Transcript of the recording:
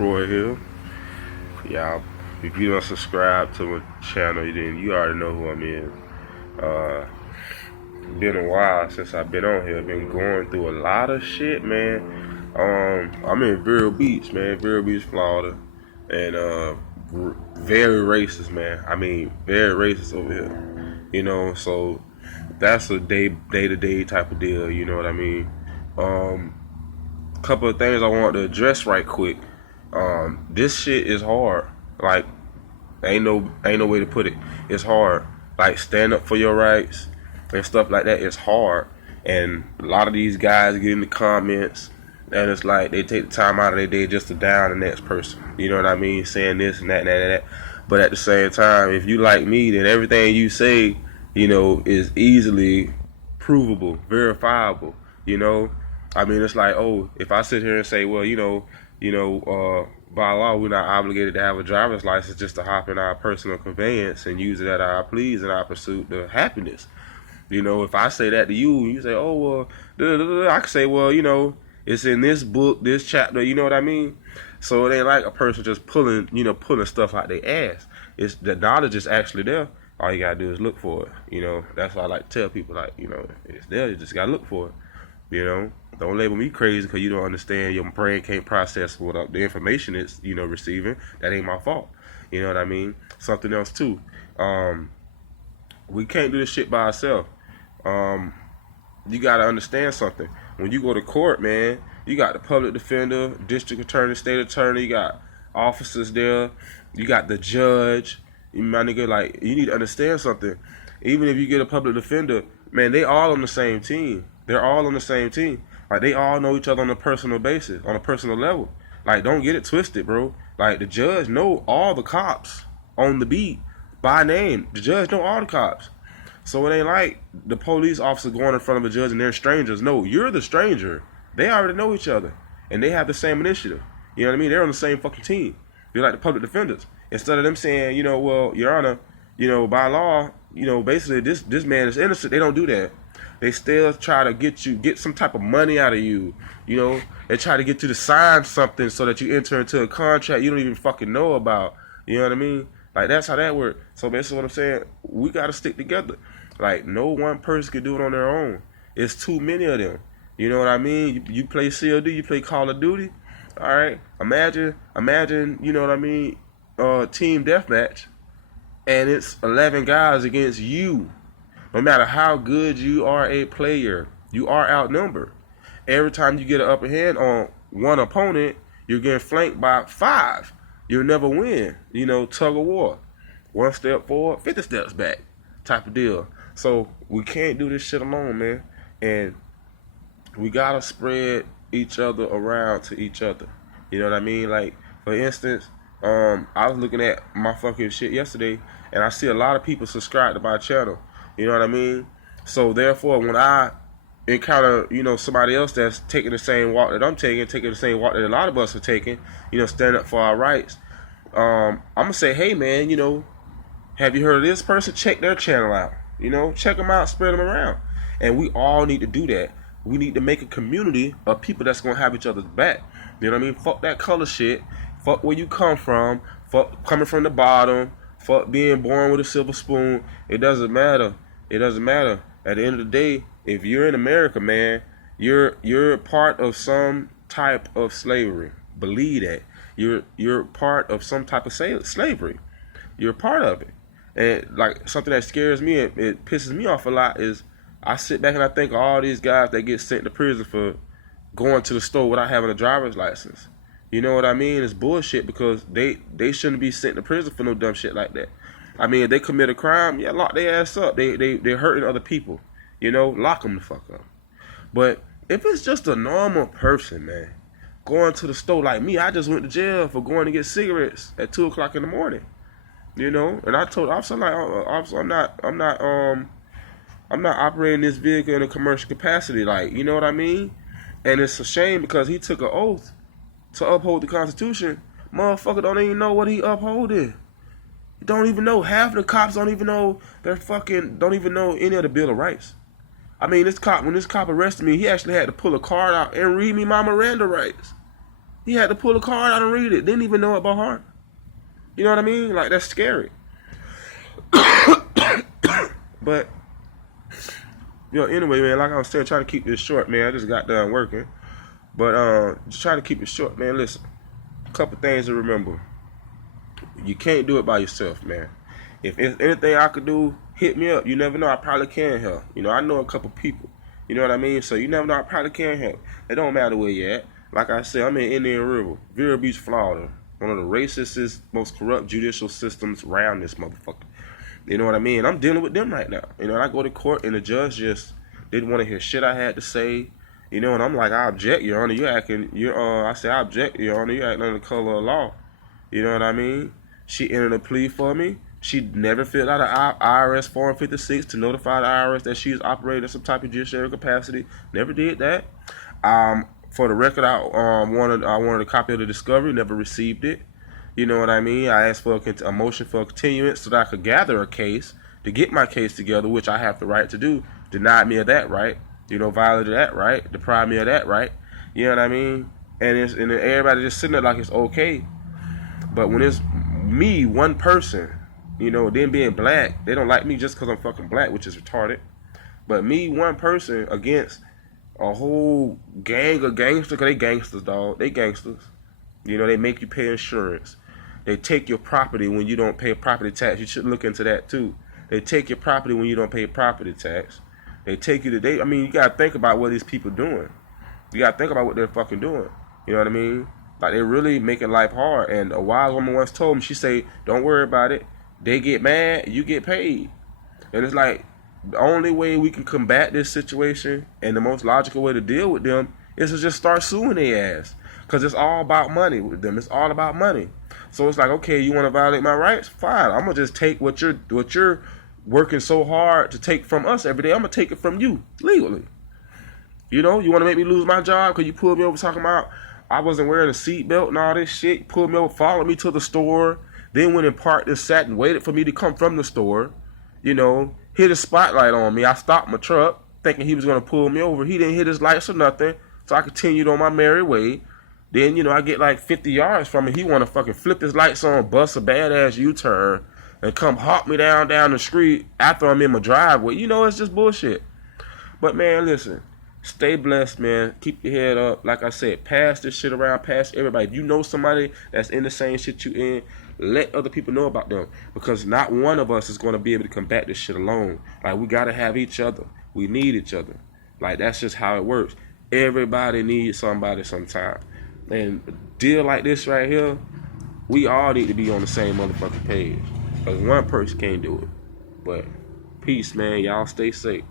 Troy here. Y'all, if you don't subscribe to my channel, then you already know who I'm in. Uh, been a while since I've been on here. Been going through a lot of shit, man. I'm in Vero Beach, man. Vero Beach, Florida, and very racist, man. I mean, very racist over here. So that's a day-to-day type of deal. You know what I mean? Couple of things I want to address right quick. This shit is hard. Like, ain't no way to put it. It's hard. Like, stand up for your rights and stuff like that. It's hard. And a lot of these guys get in the comments, and it's like they take the time out of their day just to down the next person. You know what I mean? Saying this and that and that and that. But at the same time, if you like me, then everything you say, is easily provable, verifiable. I mean, it's like, if I sit here and say, well, by law, we're not obligated to have a driver's license just to hop in our personal conveyance and use it at our pleas in our pursuit of happiness. If I say that to you, and you say, oh, well, I can say, well, it's in this book, this chapter, you know what I mean? So it ain't like a person just pulling stuff out their ass. It's the knowledge is actually there. All you gotta do is look for it. That's why I like to tell people, like, it's there. You just gotta look for it. Don't label me crazy because you don't understand. Your brain can't process what the information it's receiving. That ain't my fault. You know what I mean? Something else too. We can't do this shit by ourselves. You gotta understand something. When you go to court, man, you got the public defender, district attorney, state attorney. You got officers there. You got the judge. My nigga, like, you need to understand something. Even if you get a public defender, man, they all on the same team. They're all on the same team. Like, they all know each other on a personal basis, on a personal level. Like, don't get it twisted, bro. Like, the judge know all the cops on the beat by name. The judge know all the cops. So it ain't like the police officer going in front of a judge and they're strangers. No, you're the stranger. They already know each other. And they have the same initiative. You know what I mean? They're on the same fucking team. They're like the public defenders. Instead of them saying, well, Your Honor, by law, basically this man is innocent. They don't do that. They still try to get some type of money out of you. They try to get you to sign something so that you enter into a contract you don't even fucking know about. You know what I mean? Like, that's how that works. So basically what I'm saying, we got to stick together. Like, no one person can do it on their own. It's too many of them. You know what I mean? You play COD, you play Call of Duty. All right? Imagine, you know what I mean, team deathmatch, and it's 11 guys against you. No matter how good you are a player, you are outnumbered. Every time you get an upper hand on one opponent, you're getting flanked by 5. You'll never win. Tug of war. 1 step forward, 50 steps back type of deal. So we can't do this shit alone, man. And we gotta spread each other around to each other. You know what I mean? Like, for instance, I was looking at my fucking shit yesterday, and I see a lot of people subscribe to my channel. You know what I mean? So therefore, when I encounter, somebody else that's taking the same walk that I'm taking the same walk that a lot of us are taking, stand up for our rights, I'm gonna say, hey man, have you heard of this person? Check their channel out. Check them out, spread them around. And we all need to do that. We need to make a community of people that's gonna have each other's back. You know what I mean? Fuck that color shit. Fuck where you come from. Fuck coming from the bottom. Fuck being born with a silver spoon. It doesn't matter. It doesn't matter. At the end of the day, if you're in America, man, you're part of some type of slavery. Believe that. You're part of some type of slavery. You're a part of it. And like, something that scares me, it pisses me off a lot, is I sit back and I think of all these guys that get sent to prison for going to the store without having a driver's license. You know what I mean? It's bullshit, because they shouldn't be sent to prison for no dumb shit like that. I mean, if they commit a crime, yeah, lock their ass up. They're hurting other people. Lock them the fuck up. But if it's just a normal person, man, going to the store like me, I just went to jail for going to get cigarettes at 2 o'clock in the morning. And I told the officer, I'm like, officer, I'm not operating this vehicle in a commercial capacity. Like, you know what I mean? And it's a shame, because he took an oath to uphold the Constitution. Motherfucker don't even know what he upholding. Don't even know. Half of the cops don't even know don't even know any of the Bill of Rights. I mean, when this cop arrested me, he actually had to pull a card out and read me my Miranda rights. He had to pull the card out and read it. Didn't even know it by heart. You know what I mean? Like, that's scary. But, anyway, man, like I was saying, trying to keep this short, man. I just got done working. But just trying to keep it short, man. Listen, a couple things to remember. You can't do it by yourself, man. If anything I could do, hit me up. You never know, I probably can help. I know a couple people. You know what I mean? So you never know, I probably can help. It don't matter where you at. Like I said, I'm in Indian River, Vero Beach, Florida. One of the racistest, most corrupt judicial systems around this motherfucker. You know what I mean? I'm dealing with them right now. And I go to court and the judge just didn't want to hear shit I had to say. And I'm like, I object, Your Honor. I say, I object, Your Honor. You're acting under the color of law. You know what I mean? She entered a plea for me. She never filled out an IRS Form 56 to notify the IRS that she is operating in some type of judicial capacity. Never did that. For the record, I wanted a copy of the discovery. Never received it. You know what I mean? I asked for a motion for a continuance so that I could gather a case to get my case together, which I have the right to do. Denied me of that right. Violated that right. Deprived me of that right. You know what I mean? And everybody just sitting there like it's okay. But when it's me, one person, them being black, they don't like me just because I'm fucking black, which is retarded. But me, one person, against a whole gang of gangsters, because they gangsters, dog. They gangsters. They make you pay insurance. They take your property when you don't pay property tax. You should look into that, too. They take your property when you don't pay property tax. They take you to... you got to think about what these people doing. You got to think about what they're fucking doing. You know what I mean? Like, they're really making life hard. And a wise woman once told me, she say, don't worry about it. They get mad, you get paid. And it's like, the only way we can combat this situation and the most logical way to deal with them is to just start suing their ass. Because it's all about money with them. It's all about money. So it's like, okay, you want to violate my rights? Fine. I'm going to just take what you're working so hard to take from us every day. I'm going to take it from you legally. You want to make me lose my job because you pulled me over talking about I wasn't wearing a seatbelt and all this shit. You pulled me over, followed me to the store, then went and parked and sat and waited for me to come from the store. Hit a spotlight on me. I stopped my truck thinking he was going to pull me over. He didn't hit his lights or nothing. So I continued on my merry way. Then, I get like 50 yards from him. He want to fucking flip his lights on, bust a badass U-turn, and come hawk me down the street after I'm in my driveway. It's just bullshit. But, man, listen. Stay blessed, man. Keep your head up. Like I said, pass this shit around. Pass everybody. If you know somebody that's in the same shit you in, let other people know about them. Because not one of us is going to be able to combat this shit alone. Like, we got to have each other. We need each other. Like, that's just how it works. Everybody needs somebody sometime. And a deal like this right here, we all need to be on the same motherfucking page. Because one person can't do it. But peace, man. Y'all stay safe.